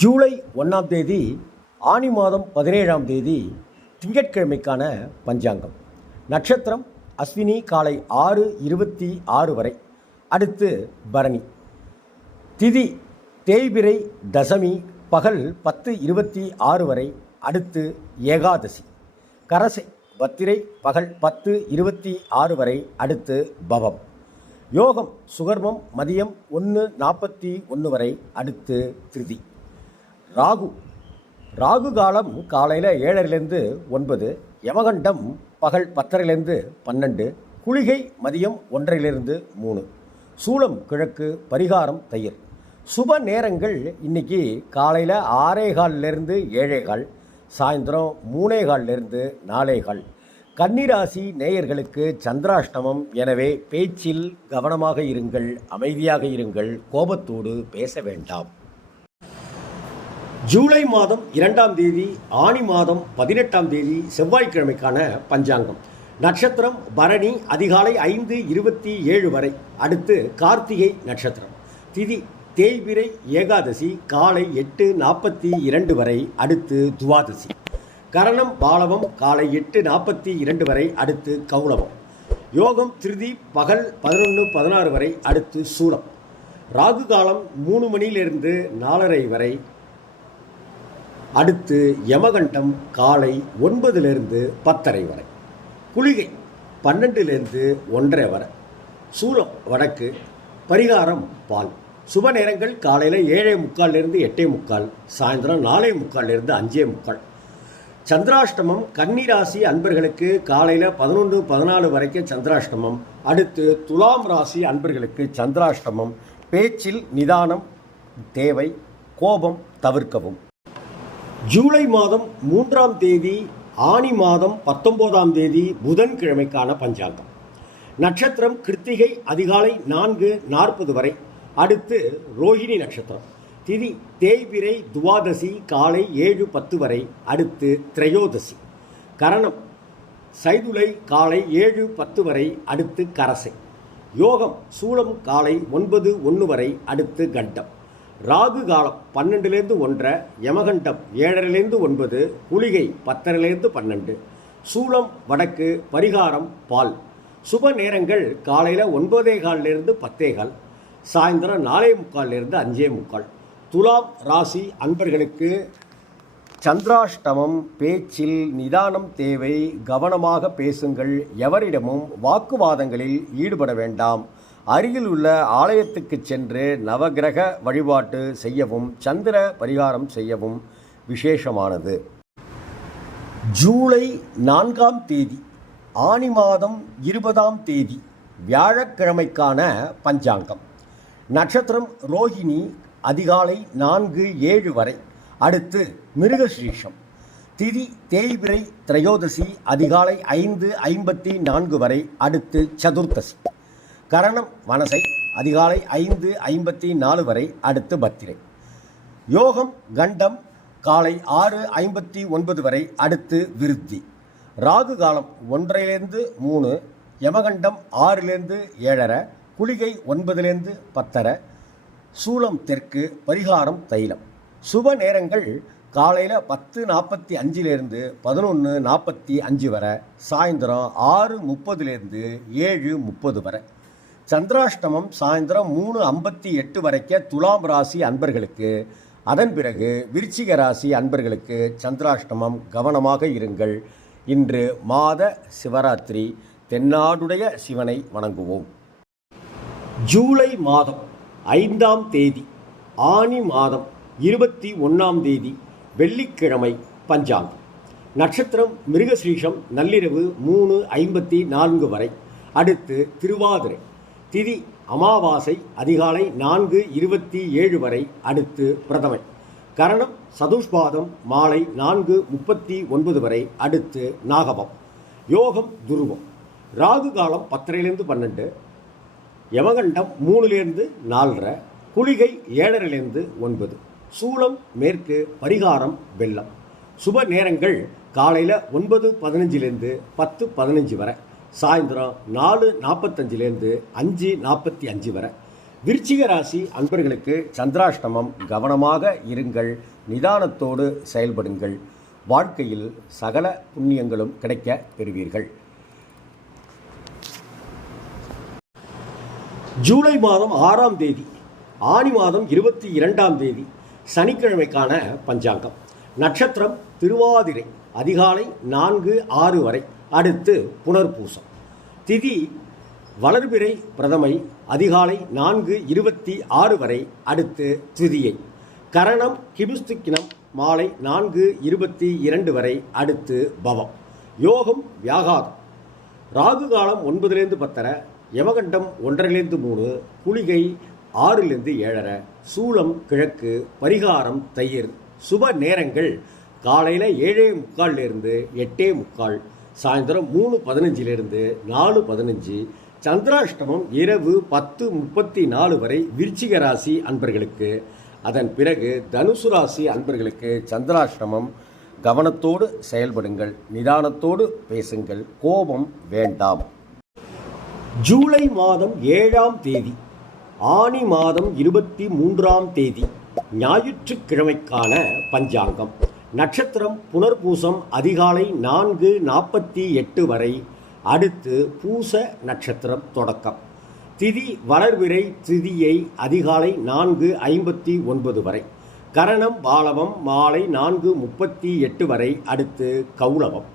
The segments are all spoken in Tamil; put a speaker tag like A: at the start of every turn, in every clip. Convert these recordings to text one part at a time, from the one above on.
A: ஜூலை ஒன்றாம் தேதி ஆனி மாதம் பதினேழாம் தேதி திங்கட்கிழமைக்கான பஞ்சாங்கம். நட்சத்திரம் அஸ்வினி காலை ஆறு இருபத்தி ஆறு வரை. அடுத்து பரணி. திதி தேய்பிரை தசமி பகல் பத்து இருபத்தி ஆறு வரை. அடுத்து ஏகாதசி. கரசை பத்திரை பகல் பத்து இருபத்தி ஆறு வரை. அடுத்து பவம். யோகம் சுகர்மம் மதியம் ஒன்று நாற்பத்தி ஒன்று வரை. அடுத்து திருதி. ராகு. ராகு காலம் காலையில் ஏழரைலேருந்து ஒன்பது யமகண்டம் பகல் பத்தரைலேருந்து பன்னெண்டு குளிகை மதியம் ஒன்றையிலிருந்து மூணு. சூளம் கிழக்கு பரிகாரம் தயிர். சுப நேரங்கள் இன்னைக்கு காலையில் ஆறே கால்லேருந்து ஏழே கால் சாயந்தரம் மூணே கால்லேருந்து நாலே கால். கன்னிராசி நேயர்களுக்கு சந்திராஷ்டமம். எனவே பேச்சில் கவனமாக இருங்கள் அமைதியாக இருங்கள் கோபத்தோடு பேச வேண்டாம். ஜூலை மாதம் இரண்டாம் தேதி ஆனி மாதம் பதினெட்டாம் தேதி செவ்வாய்க்கிழமைக்கான பஞ்சாங்கம். நட்சத்திரம் பரணி அதிகாலை ஐந்து இருபத்தி ஏழு வரை. அடுத்து கார்த்திகை நட்சத்திரம். திதி தேய்பிரை ஏகாதசி காலை எட்டு நாற்பத்தி இரண்டு வரை அடுத்து துவாதசி. கரணம் பாலவம் காலை எட்டு நாற்பத்தி இரண்டு வரை அடுத்து கௌளவம் யோகம் திருதி பகல் பதினொன்று பதினாறு வரை அடுத்து சூலம். ராகு காலம் மூணு மணியிலிருந்து நாலரை வரை அடுத்து யமகண்டம் காலை ஒன்பதுலேருந்து பத்தரை வரை. குளிகை பன்னெண்டுலேருந்து ஒன்றரை வரை. சூலம் வடக்கு பரிகாரம் பால். சுப நேரங்கள் காலையில் ஏழே முக்கால்லேருந்து எட்டே முக்கால் சாயந்தரம் நாலே முக்கால்லேருந்து அஞ்சே முக்கால். சந்திராஷ்டமம் கன்னிராசி அன்பர்களுக்கு காலையில் பதினொன்று பதினாலு வரைக்கும் சந்திராஷ்டமம். அடுத்து துலாம் ராசி அன்பர்களுக்கு சந்திராஷ்டமம். பேச்சில் நிதானம் தேவை கோபம் தவிர்க்கவும். ஜூலை மாதம் மூன்றாம் தேதி ஆனி மாதம் பத்தொன்பதாம் தேதி புதன்கிழமைக்கான பஞ்சாங்கம். நட்சத்திரம் கிருத்திகை அதிகாலை நான்கு நாற்பது வரை. அடுத்து ரோஹிணி நட்சத்திரம். திதி தேய்பிரை துவாதசி காலை ஏழு பத்து வரை. அடுத்து திரையோதசி. கரணம் சைதுலை காலை ஏழு பத்து வரை. அடுத்து கரசை. யோகம் சூலம் காலை ஒன்பது ஒன்று வரை. அடுத்து கண்டம். ராகு காலம் பன்னெண்டுலேருந்து ஒன்றரை யமகண்டம் ஏழரைலேருந்து ஒன்பது குளிகை பத்தரைலேருந்து பன்னெண்டு சூளம் வடக்கு பரிகாரம் பால். சுப நேரங்கள் காலையில் ஒன்பதே காலிலிருந்து பத்தே கால் சாயந்தரம் நாலே முக்கால்லேருந்து அஞ்சே முக்கால். துலாம் ராசி அன்பர்களுக்கு சந்திராஷ்டமம் பேச்சில் நிதானம் தேவை கவனமாக பேசுங்கள் எவரிடமும் வாக்குவாதங்களில் ஈடுபட வேண்டாம். அருகில் உள்ள ஆலயத்துக்கு சென்று நவகிரக வழிபாட்டு செய்யவும் சந்திர பரிகாரம் செய்யவும் விசேஷமானது. ஜூலை நான்காம் தேதி ஆனி மாதம் இருபதாம் தேதி வியாழக்கிழமைக்கான பஞ்சாங்கம். நட்சத்திரம் ரோஹிணி அதிகாலை நான்கு ஏழு வரை. அடுத்து மிருகசீஷம். திதி தேய்பிரை திரையோதசி அதிகாலை ஐந்து ஐம்பத்தி நான்கு வரை. அடுத்து சதுர்த்தசி. கரணம் மனசை அதிகாலை ஐந்து ஐம்பத்தி நாலு வரை அடுத்து பத்திரை. யோகம் கண்டம் காலை ஆறு ஐம்பத்தி ஒன்பது வரை அடுத்து விருத்தி. ராகு காலம் ஒன்றிலிருந்து மூணு யமகண்டம் ஆறிலிருந்து ஏழரை குளிகை ஒன்பதுலேருந்து பத்தரை சூலம் தெற்கு பரிகாரம் தைலம். சுப நேரங்கள் காலையில் பத்து நாற்பத்தி அஞ்சிலேருந்து பதினொன்று நாற்பத்தி அஞ்சு வரை சாயந்தரம் ஆறு முப்பதுலேருந்து ஏழு முப்பது வரை. சந்திராஷ்டமம் சாயந்தரம் மூணு ஐம்பத்தி எட்டு வரைக்க துலாம் ராசி அன்பர்களுக்கு அதன் பிறகு விருச்சிக ராசி அன்பர்களுக்கு சந்திராஷ்டமம் கவனமாக இருங்கள். இன்று மாத சிவராத்திரி தென்னாடுடைய சிவனை வணங்குவோம். ஜூலை மாதம் ஐந்தாம் தேதி ஆனி மாதம் இருபத்தி ஒன்றாம் தேதி வெள்ளிக்கிழமை பஞ்சாங்கம். நட்சத்திரம் மிருகசீஷம் நள்ளிரவு மூணு ஐம்பத்தி நான்கு வரை. அடுத்து திருவாதிரை திதி அமாவாசை அதிகாலை நான்கு இருபத்தி ஏழு வரை அடுத்து பிரதமை கரணம் சதுஷ்பாதம் மாலை நான்கு முப்பத்தி ஒன்பது வரை அடுத்து நாகவம் யோகம் துருவம். ராகு காலம் பத்தரைலேருந்து பன்னெண்டு யமகண்டம் மூணுலேருந்து நாலரை குளிகை ஏழரைலேருந்து ஒன்பது சூளம் மேற்கு பரிகாரம் வெள்ளம். சுப நேரங்கள் காலையில் ஒன்பது பதினஞ்சுலேருந்து பத்து பதினஞ்சு வரை. சாயந்தரம் நாலு நாற்பத்தஞ்சிலேருந்து அஞ்சு நாற்பத்தி அஞ்சு வரை. விருச்சிக ராசி அன்பர்களுக்கு சந்திராஷ்டமம். கவனமாக இருங்கள். நிதானத்தோடு செயல்படுங்கள். வாழ்க்கையில் சகல புண்ணியங்களும் கிடைக்க பெறுவீர்கள். ஜூலை மாதம் ஆறாம் தேதி ஆனி மாதம் இருபத்தி இரண்டாம் தேதி சனிக்கிழமைக்கான பஞ்சாங்கம். நட்சத்திரம் திருவாதிரை அதிகாலை நான்கு ஆறு வரை. அடுத்து புனர்பூசம். திதி வளர்பிறை பிரதமை அதிகாலை நான்கு இருபத்தி ஆறு வரை அடுத்து திதியை. கரணம் கிபிஸ்துக்கினம் மாலை நான்கு இருபத்தி இரண்டு வரை அடுத்து பவம். யோகம் வியாகாதம். ராகு காலம் ஒன்பதுலேருந்து பத்தரை யமகண்டம் ஒன்றரைலேருந்து மூணு குளிகை ஆறுலேருந்து ஏழரை சூளம் கிழக்கு பரிகாரம் தயிர். சுப நேரங்கள் காலையில் ஏழே முக்கால்லேருந்து எட்டே முக்கால் சாயந்தரம் மூணு பதினஞ்சிலேருந்து நாலு பதினஞ்சு சந்திராஷ்டமம் இரவு பத்து முப்பத்தி நாலு வரை விருச்சிக ராசி அன்பர்களுக்கு. அதன் பிறகு தனுசு ராசி அன்பர்களுக்கு சந்திராஷ்டமம். கவனத்தோடு செயல்படுங்கள் நிதானத்தோடு பேசுங்கள் கோபம் வேண்டாம். ஜூலை மாதம் ஏழாம் தேதி ஆனி மாதம் இருபத்தி மூன்றாம் தேதி ஞாயிற்றுக்கிழமைக்கான பஞ்சாங்கம். நட்சத்திரம் புனர்பூசம் அதிகாலை நான்கு நாற்பத்தி எட்டு வரை. அடுத்து பூச நட்சத்திரம் தொடக்கம். திதி வளர்விரை திதியை அதிகாலை நான்கு ஐம்பத்தி ஒன்பது வரை. கரணம் பாலவம் மாலை நான்கு முப்பத்தி எட்டு வரை. அடுத்து கௌளவம்.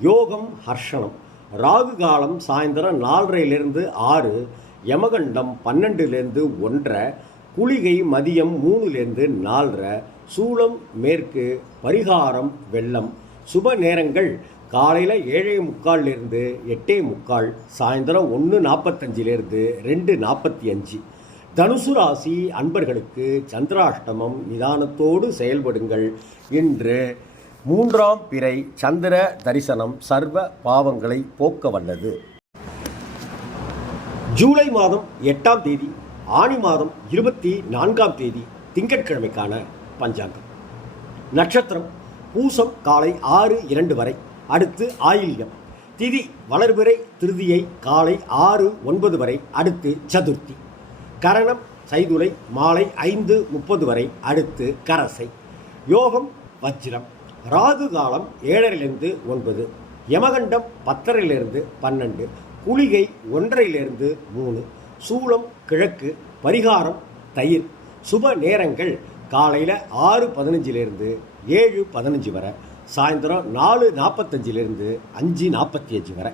A: யோகம் ஹர்ஷனம் ராகு காலம் சாயந்தரம் நாலரையிலிருந்து ஆறு யமகண்டம் பன்னெண்டுலேருந்து ஒன்றரை குளிகை மதியம் மூணுலேருந்து நாலரை சூளம் மேற்கு பரிகாரம் வெள்ளம். சுப நேரங்கள் காலையில் ஏழே முக்கால்லேருந்து எட்டே முக்கால் சாயந்தரம் ஒன்று நாற்பத்தஞ்சிலேருந்து ரெண்டு நாற்பத்தி அஞ்சு தனுசு ராசி அன்பர்களுக்கு சந்திராஷ்டமம் நிதானத்தோடு செயல்படுங்கள். இன்று மூன்றாம் பிறை சந்திர தரிசனம் சர்வ பாவங்களை போக்க வல்லது. ஜூலை மாதம் எட்டாம் தேதி ஆனி மாதம் இருபத்தி நான்காம் தேதி திங்கட்கிழமைக்கான பஞ்சாங்கம். நட்சத்திரம் பூசம் காலை ஆறு இரண்டு வரை. அடுத்து ஆயில்யம். திதி வளர்பிறை திருதியை காலை ஆறு ஒன்பது வரை. அடுத்து சதுர்த்தி. கரணம் சைதுளை மாலை ஐந்து முப்பது வரை. அடுத்து கரசை. யோகம் வஜ்ரம். ராகு காலம் ஏழரிலிருந்து ஒன்பது. யமகண்டம் பத்தரையிலிருந்து பன்னெண்டு. குளிகை ஒன்றரையிலிருந்து மூணு. சூளம் கிழக்கு பரிகாரம் தயிர். சுப நேரங்கள் காலையில் ஆறு பதினஞ்சிலிருந்து ஏழு பதினஞ்சு வரை சாயந்தரம் நாலு நாற்பத்தஞ்சிலிருந்து அஞ்சு நாற்பத்தி அஞ்சு வரை.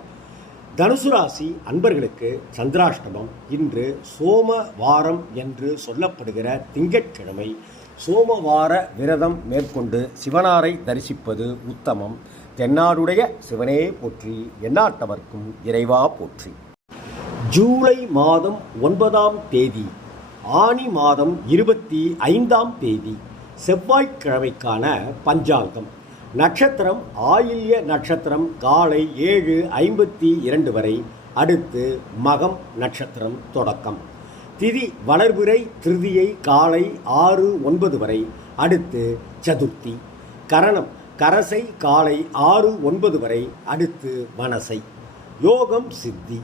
A: தனுசு ராசி அன்பர்களுக்கு சந்திராஷ்டமம். இன்று சோம வாரம் என்று சொல்லப்படுகிற திங்கட்கிழமை சோமவார விரதம் மேற்கொண்டு சிவனாரை தரிசிப்பது உத்தமம். தென்னாடுடைய சிவனே போற்றி எண்ணாட்டவர்க்கும் இறைவா போற்றி. ஜூலை மாதம் ஒன்பதாம் தேதி ஆனி மாதம் இருபத்தி ஐந்தாம் தேதி செவ்வாய்க்கிழமைக்கான பஞ்சாங்கம். நட்சத்திரம் ஆயில்ய நட்சத்திரம் காலை ஏழு ஐம்பத்தி இரண்டு வரை அடுத்து மகம் நட்சத்திரம் தொடக்கம். திதி வளர்பிறை திருதியை காலை ஆறு ஒன்பது வரை அடுத்து சதுர்த்தி. கரணம் கரசை காலை ஆறு ஒன்பது வரை அடுத்து மனசை யோகம் சித்தி.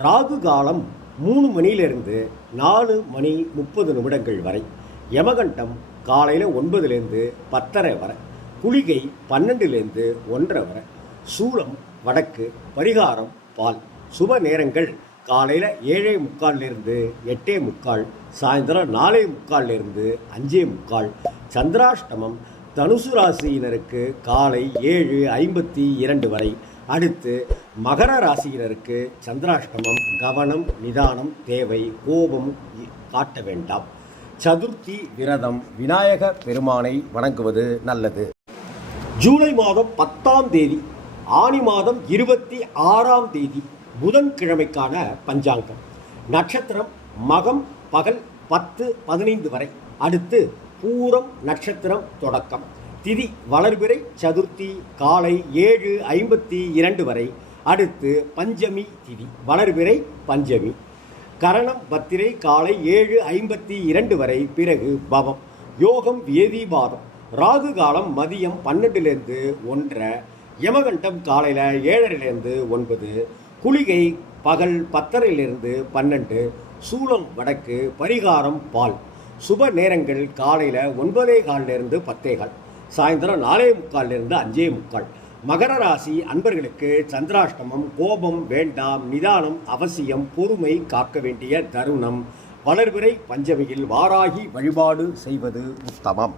A: ராகு காலம் மூணு மணியிலிருந்து நாலு மணி முப்பது நிமிடங்கள் வரை. யமகண்டம் காலையில் ஒன்பதுலேருந்து பத்தரை வரை. குளிகை பன்னெண்டுலேருந்து ஒன்றரை வரை. சூளம் வடக்கு பரிகாரம் பால். சுப நேரங்கள் காலையில் ஏழே முக்கால்லேருந்து எட்டே முக்கால் சாயந்தரம் நாலே முக்கால்லேருந்து அஞ்சே முக்கால். சந்திராஷ்டமம் தனுசு ராசியினருக்கு காலை ஏழு ஐம்பத்தி இரண்டு வரை. அடுத்து மகர ராசியினருக்கு சந்திராஷ்டமம் கவனம் நிதானம் தேவை கோபம் காட்ட வேண்டாம். சதுர்த்தி விரதம் விநாயக பெருமானை வணங்குவது நல்லது. ஜூலை மாதம் பத்தாம் தேதி ஆனி மாதம் இருபத்தி ஆறாம் தேதி புதன்கிழமைக்கான பஞ்சாங்கம். நட்சத்திரம் மகம் பகல் பத்து பதினைந்து வரை. அடுத்து பூரம் நட்சத்திரம் தொடக்கம். திதி வளர்பிறை சதுர்த்தி காலை ஏழு ஐம்பத்தி இரண்டு வரை. அடுத்து பஞ்சமி திதி வளர்பிறை பஞ்சமி. கரணம் பத்திரை காலை ஏழு ஐம்பத்தி இரண்டு வரை பிறகு பவம். யோகம் வேதிபாதம் ராகு காலம் மதியம் பன்னெண்டுலேருந்து ஒன்றரை யமகண்டம் காலையில் ஏழரைலேருந்து ஒன்பது குளிகை பகல் பத்தரையிலிருந்து பன்னெண்டு சூளம் வடக்கு பரிகாரம் பால். சுப நேரங்கள் காலையில் ஒன்பதே காலிலிருந்து பத்தே கால் சாயந்தரம் நாலே முக்கால்லேருந்து அஞ்சே முக்கால். மகர ராசி அன்பர்களுக்கு சந்திராஷ்டமம் கோபம் வேண்டாம் நிதானம் அவசியம் பொறுமை காக்க வேண்டிய தருணம். வளர்விரை பஞ்சமியில் வாராகி வழிபாடு செய்வது உத்தமம்.